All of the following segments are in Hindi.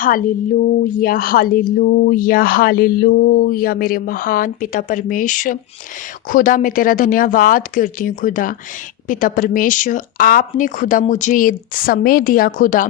Hallelujah hallelujah hallelujah. मेरे महान पिता परमेश्वर, खुदा मैं तेरा धन्यवाद करती हूँ। खुदा पिता परमेश्वर, आपने खुदा मुझे ये समय दिया। खुदा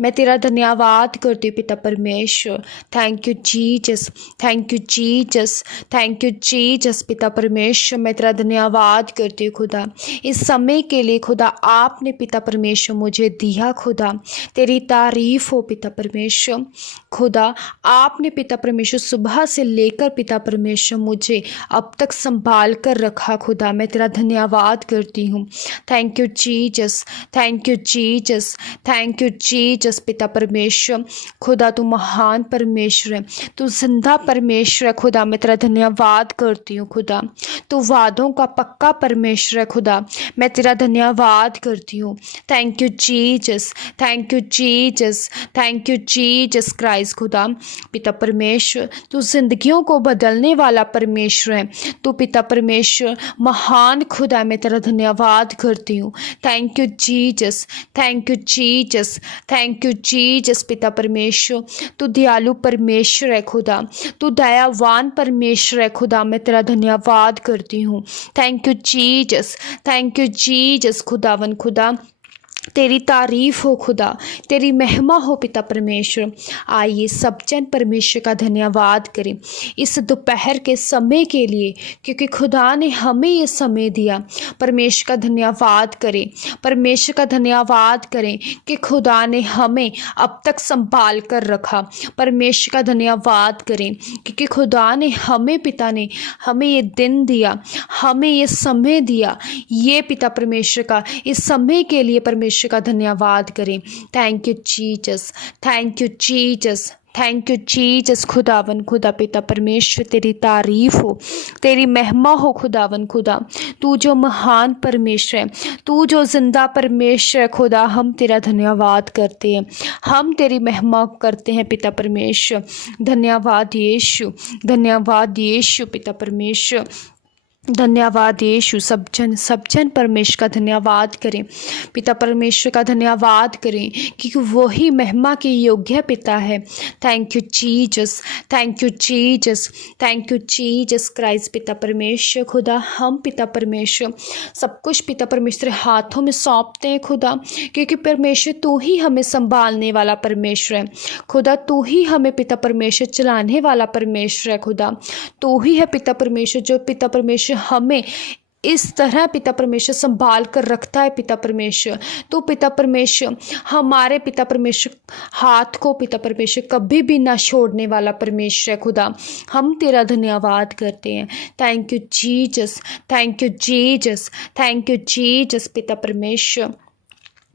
मैं तेरा धन्यवाद करती हूँ पिता परमेश्वर। Thank you Jesus, thank you Jesus, thank you Jesus. पिता परमेश्वर मैं तेरा धन्यवाद करती हूँ खुदा, इस समय के लिए खुदा आपने पिता परमेश्वर मुझे दिया। खुदा तेरी तारीफ हो पिता परमेश्वर। खुदा आपने पिता परमेश्वर सुबह से लेकर पिता परमेश्वर मुझे अब तक संभाल कर रखा। खुदा मैं तेरा धन्यवाद करती हूँ। Thank you Jesus, thank you Jesus, thank you Jesus. पिता परमेश्वर खुदा तू महान परमेश्वर है, तू जिंदा परमेश्वर है। खुदा मैं तेरा धन्यवाद करती हूँ। खुदा तू वादों का पक्का परमेश्वर है। खुदा मैं तेरा धन्यवाद करती हूँ। Thank you Jesus, thank you Jesus, thank you Jesus Christ. खुदा पिता परमेश्वर तू जिंदगियों को बदलने वाला परमेश्वर है। तू पिता परमेश्वर महान खुदा, मैं तेरा धन्यवाद करती हूँ। Thank you Jesus, thank you Jesus, thank you Jesus. पिता परमेश्वर तू दयालु परमेश्वर है। खुदा तू दयावान परमेश्वर है। खुदा मैं तेरा धन्यवाद करती हूँ। Thank you Jesus, thank you Jesus. खुदावन खुदा तेरी तारीफ हो, खुदा तेरी महिमा हो पिता परमेश्वर। आइए सब जन परमेश्वर का धन्यवाद करें इस दोपहर के समय के लिए, क्योंकि खुदा ने हमें ये समय दिया। परमेश्वर का धन्यवाद करें, परमेश्वर का धन्यवाद करें कि खुदा ने हमें अब तक संभाल कर रखा। परमेश्वर का धन्यवाद करें क्योंकि खुदा ने हमें, पिता ने हमें ये दिन दिया, हमें ये समय दिया। ये पिता परमेश्वर का इस समय के लिए परमेश्वर का धन्यवाद करें। Thank you Jesus, thank you Jesus, thank you Jesus. खुदावन खुदा पिता परमेश्वर तेरी तारीफ हो, तेरी महिमा हो। खुदावन खुदा तू जो महान परमेश्वर है, तू जो जिंदा परमेश्वर है। खुदा हम तेरा धन्यवाद करते हैं, हम तेरी महिमा करते हैं पिता परमेश्वर। धन्यवाद यीशु, धन्यवाद यीशु। पिता परमेश्वर धन्यवाद यीशु। सब जन परमेश्वर का धन्यवाद करें, पिता परमेश्वर का धन्यवाद करें क्योंकि वही महिमा के योग्य पिता है। Thank you Jesus, thank you Jesus, thank you Jesus Christ. पिता परमेश्वर खुदा हम पिता परमेश्वर सब कुछ पिता परमेश्वर हाथों में सौंपते हैं। खुदा क्योंकि परमेश्वर तू ही हमें संभालने वाला परमेश्वर है। खुदा तू ही हमें पिता परमेश्वर चलाने वाला परमेश्वर है। खुदा तू ही है पिता परमेश्वर जो पिता परमेश्वर हमें इस तरह पिता परमेश्वर संभाल कर रखता है। पिता परमेश्वर तो पिता परमेश्वर हमारे पिता परमेश्वर हाथ को पिता परमेश्वर कभी भी ना छोड़ने वाला परमेश्वर है। खुदा हम तेरा धन्यवाद करते हैं। Thank you Jesus, thank you Jesus, thank you Jesus. पिता परमेश्वर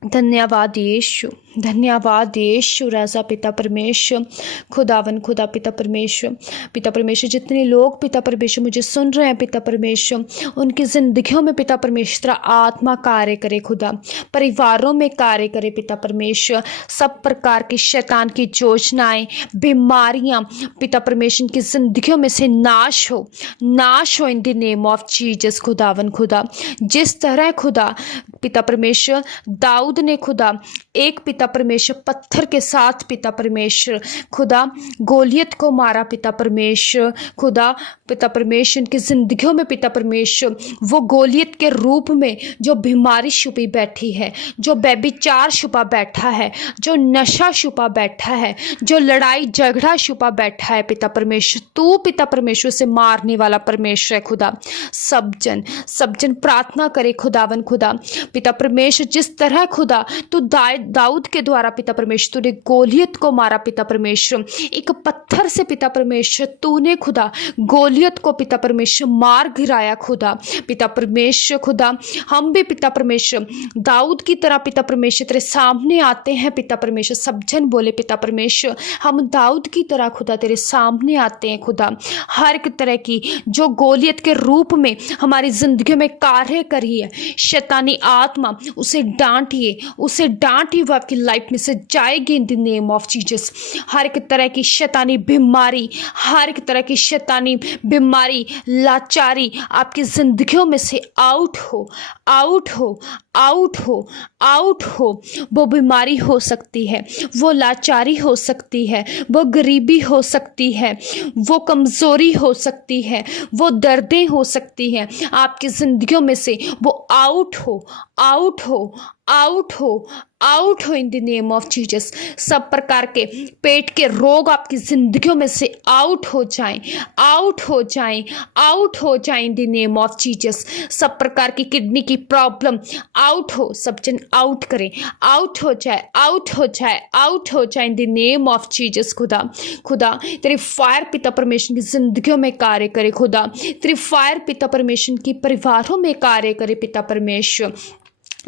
धन्यवाद यीशु, धन्यवाद यीशु राजा। पिता परमेश्वर खुदावन खुदा पिता परमेश्वर जितने लोग पिता परमेश्वर मुझे सुन रहे हैं पिता परमेश्वर, उनकी ज़िंदगियों में पिता परमेश्वर आत्मा कार्य करे। खुदा परिवारों में कार्य करे पिता परमेश्वर। सब प्रकार की शैतान की योजनाएं, बीमारियां पिता परमेश्वर की ज़िंदगियों में से नाश हो, नाश हो इन द नेम ऑफ जीसस। खुदावन खुदा जिस तरह खुदा पिता परमेश्वर दाऊद ने खुदा एक पिता परमेश्वर पत्थर के साथ पिता परमेश्वर खुदा गोलियत को मारा। पिता परमेश्वर खुदा पिता परमेश्वर की जिंदगियों में पिता परमेश्वर वो गोलियत के रूप में जो बीमारी छुपी बैठी है, जो व्यभिचार छुपा बैठा है, जो नशा छुपा बैठा है, जो लड़ाई झगड़ा छुपा बैठा है, पिता परमेश्वर तू पिता परमेश्वर से मारने वाला परमेश्वर है। खुदा सब जन प्रार्थना करे। खुदावन खुदा पिता परमेश्वर जिस तरह खुदा तू दाऊद के द्वारा पिता परमेश्वर तूने गोलियत को मारा। पिता परमेश्वर एक पत्थर से पिता परमेश्वर तूने खुदा गोलियत को पिता परमेश्वर मार गिराया। खुदा पिता परमेश्वर खुदा हम भी पिता परमेश्वर दाऊद की तरह पिता परमेश्वर तेरे सामने आते हैं। पिता परमेश्वर सब जन बोले पिता परमेश्वर हम दाऊद की तरह खुदा तेरे सामने आते हैं। खुदा हर एक तरह की जो गोलियत के रूप में हमारी जिंदगी में कार्य करी है, शैतानी आत्मा उसे डांटिए, उसे डांटिए, वो आपकी लाइफ में से जाएगी in the name of Jesus. हर एक तरह की शैतानी बीमारी, हर एक तरह की शैतानी बीमारी, लाचारी आपकी जिंदगियों में से आउट हो, आउट हो, आउट हो, आउट हो। वो बीमारी हो सकती है, वो लाचारी हो सकती है, वो गरीबी हो सकती है, वो कमज़ोरी हो सकती है, वो दर्दें हो सकती हैं आपकी ज़िंदगियों में से, वो आउट हो, आउट हो, आउट हो, आउट हो इन द नेम ऑफ जीसस। सब प्रकार के पेट के रोग आपकी जिंदगियों में से आउट हो जाएं, आउट हो जाएं, आउट हो जाएं इन द नेम ऑफ जीसस। सब प्रकार की किडनी की प्रॉब्लम आउट हो, सब जन आउट करें, आउट हो जाए, आउट हो जाए, आउट हो जाए इन द नेम ऑफ जीसस। खुदा, खुदा तेरी फायर पिता परमेश्वर की जिंदगियों में कार्य करे, खुदा तेरी फायर पिता परमेश्वर की परिवारों में कार्य करे पिता परमेश्वर।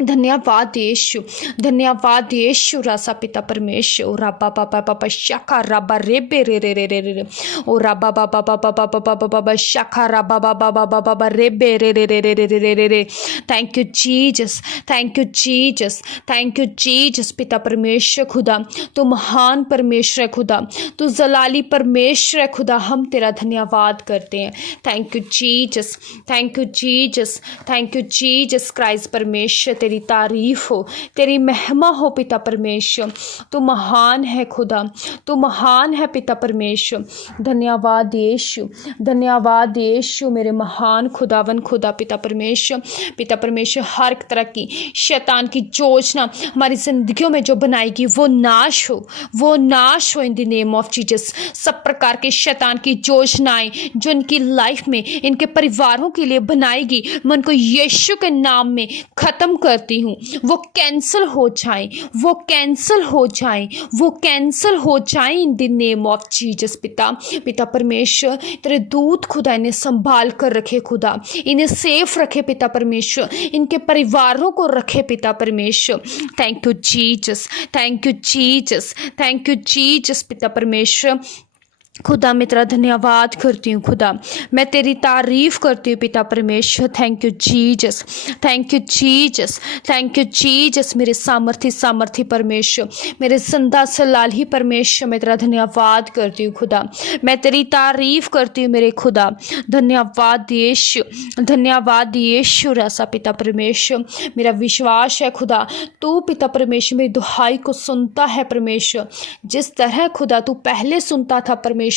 धन्यवाद यीशु, धन्यवाद यीशु रासा पिता परमेश्वर। ओ राबा पापा पापा शाखा राबा रेबे रे रे रे रे रे, ओ राबा पापा पापा पापा पापा पापा शाखा राबा बाबा बाबा बाबा रेबे रे रे रे रे रे रे रे रे। Thank you Jesus, thank you Jesus, thank you Jesus. पिता परमेश्वर खुदा, तू महान परमेश्वर है खुदा, तू जलाली परमेश्वर है खुदा, हम तेरा धन्यवाद करते हैं। Thank you Jesus, thank you Jesus, thank you Jesus Christ परमेश्वर। तेरी तारीफ हो, तेरी महिमा हो पिता परमेश्वर। तू महान है खुदा, तू महान है पिता परमेश्वर। धन्यवाद यीशु, धन्यवाद यीशु मेरे महान खुदावन खुदा पिता परमेश्वर। पिता परमेश्वर हर एक तरह की शैतान की योजना हमारी जिंदगियों में जो बनाएगी वो नाश हो, वो नाश हो इन द नेम ऑफ जीसस। सब प्रकार के शैतान की योजनाएं जो इनकी लाइफ में, इनके परिवारों के लिए बनाएगी, मैं उनको यीशु के नाम में खत्म करती हूँ। वो कैंसल हो जाए, वो कैंसल हो जाए, वो कैंसल हो जाए इन द नेम ऑफ जीसस। पिता, पिता परमेश्वर तेरे दूत खुदा इन्हें संभाल कर रखे खुदा, इन्हें सेफ रखे पिता परमेश्वर, इनके परिवारों को रखे पिता परमेश्वर। Thank you Jesus, thank you Jesus, thank you Jesus पिता परमेश्वर। खुदा मैं तेरा धन्यवाद करती हूँ खुदा, मैं तेरी तारीफ करती हूँ पिता परमेश्वर। Thank you Jesus, thank you Jesus, thank you Jesus. मेरे सामर्थी परमेश्वर, मेरे जिंदा सलाल ही परमेश्वर, मैं तेरा धन्यवाद करती हूँ खुदा, मैं तेरी तारीफ करती हूँ मेरे खुदा। धन्यवाद यीशु, धन्यवाद यीशु रासा पिता परमेश्वर। मेरा विश्वास है खुदा तू पिता परमेश्वर मेरी दुहाई को सुनता है परमेश्वर। जिस तरह खुदा तू पहले सुनता था परमेश्वर,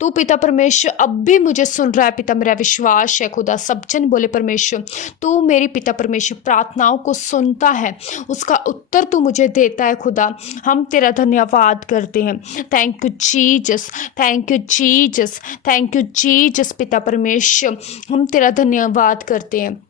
तू पिता परमेश्वर अब भी मुझे सुन रहा है पिता। मेरा विश्वास है खुदा सब जन बोले परमेश्वर तू मेरी पिता परमेश्वर प्रार्थनाओं को सुनता है, उसका उत्तर तू मुझे देता है खुदा। हम तेरा धन्यवाद करते हैं। Thank you Jesus, thank you Jesus, thank you Jesus पिता परमेश्वर। हम तेरा धन्यवाद करते हैं।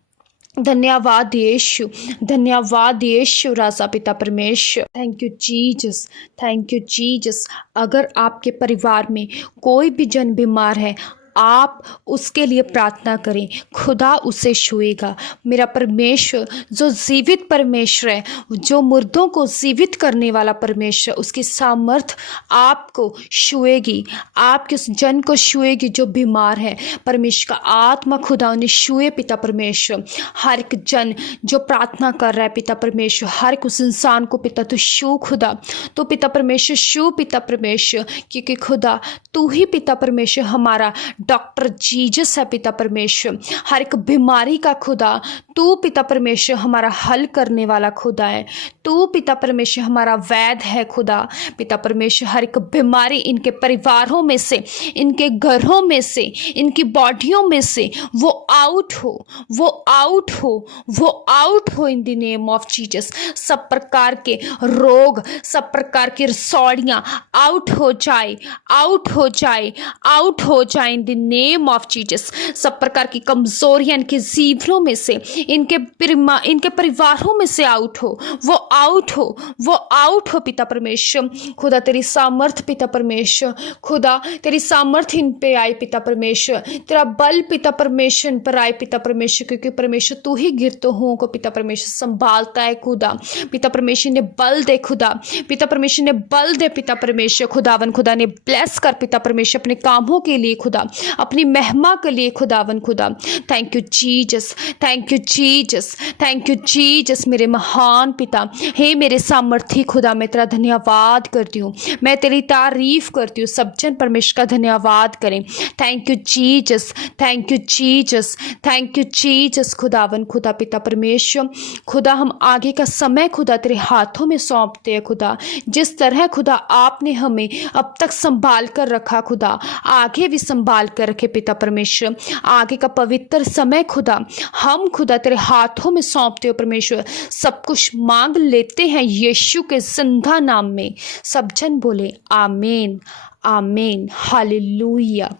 धन्यवाद यीशु, धन्यवाद यीशु राजा पिता परमेश्वर। Thank you Jesus, thank you Jesus. अगर आपके परिवार में कोई भी जन बीमार है, आप उसके लिए प्रार्थना करें, खुदा उसे छुएगा। मेरा परमेश्वर जो जीवित परमेश्वर है, जो मुर्दों को जीवित करने वाला परमेश्वर, उसकी सामर्थ आपको छुएगी, आपके उस जन को छुएगी जो बीमार है। परमेश्वर का आत्मा खुदा उन्हें छुए पिता परमेश्वर। हर एक जन जो प्रार्थना कर रहा है पिता परमेश्वर, हर एक उस इंसान को पिता तू छू खुदा, तो पिता परमेश्वर छू पिता परमेश्वर, क्योंकि खुदा तू ही पिता परमेश्वर हमारा डॉक्टर जीसस है पिता परमेश्वर। हर एक बीमारी का खुदा तू पिता परमेश्वर हमारा हल करने वाला खुदा है। तू पिता परमेश्वर हमारा वैद्य है खुदा। पिता परमेश्वर हर एक बीमारी इनके परिवारों में से, इनके घरों में से, इनकी बॉडियों में से वो आउट हो, वो आउट हो, वो आउट हो इन द नेम ऑफ जीसस। सब प्रकार के रोग, सब प्रकार की रसौड़ियाँ आउट हो जाए, आउट हो जाए, आउट हो जाए इन द नेम ऑफ जीसस। सब प्रकार की कमजोरियां इनके जीवनों में से, इनके परिवारों में से आउट हो, वो आउट हो, वो आउट हो पिता परमेश्वर। खुदा तेरी सामर्थ पिता परमेश्वर, खुदा तेरी सामर्थ इन पे आए पिता परमेश्वर, तेरा बल पिता परमेश्वर इन पर आए पिता परमेश्वर, क्योंकि परमेश्वर तू ही गिरतों को पिता परमेश्वर संभालता है खुदा। पिता परमेश्वर ने बल दे खुदा, पिता परमेश्वर ने बल दे पिता परमेश्वर। खुदावन खुदा ने ब्लेस कर पिता परमेश्वर अपने कामों के लिए खुदा, अपनी महिमा के लिए खुदावन खुदा। Thank you Jesus, thank you Jesus, thank you Jesus मेरे महान पिता। हे मेरे सामर्थी खुदा, मैं तेरा धन्यवाद करती हूँ, मैं तेरी तारीफ करती हूँ। सब जन परमेश्वर का धन्यवाद करें। Thank you Jesus, thank you Jesus, thank you Jesus खुदावन खुदा पिता परमेश्वर। खुदा हम आगे का समय खुदा तेरे हाथों में सौंपते हैं खुदा। जिस तरह खुदा आपने हमें अब तक संभाल कर रखा खुदा, आगे भी संभाल कर रखे पिता परमेश्वर। आगे का पवित्र समय खुदा हम खुदा तेरे हाथों में सौंपते हो परमेश्वर। सब कुछ मांग लेते हैं यीशु के जिंदा नाम में। सब जन बोले आमीन, आमीन, हालेलुया।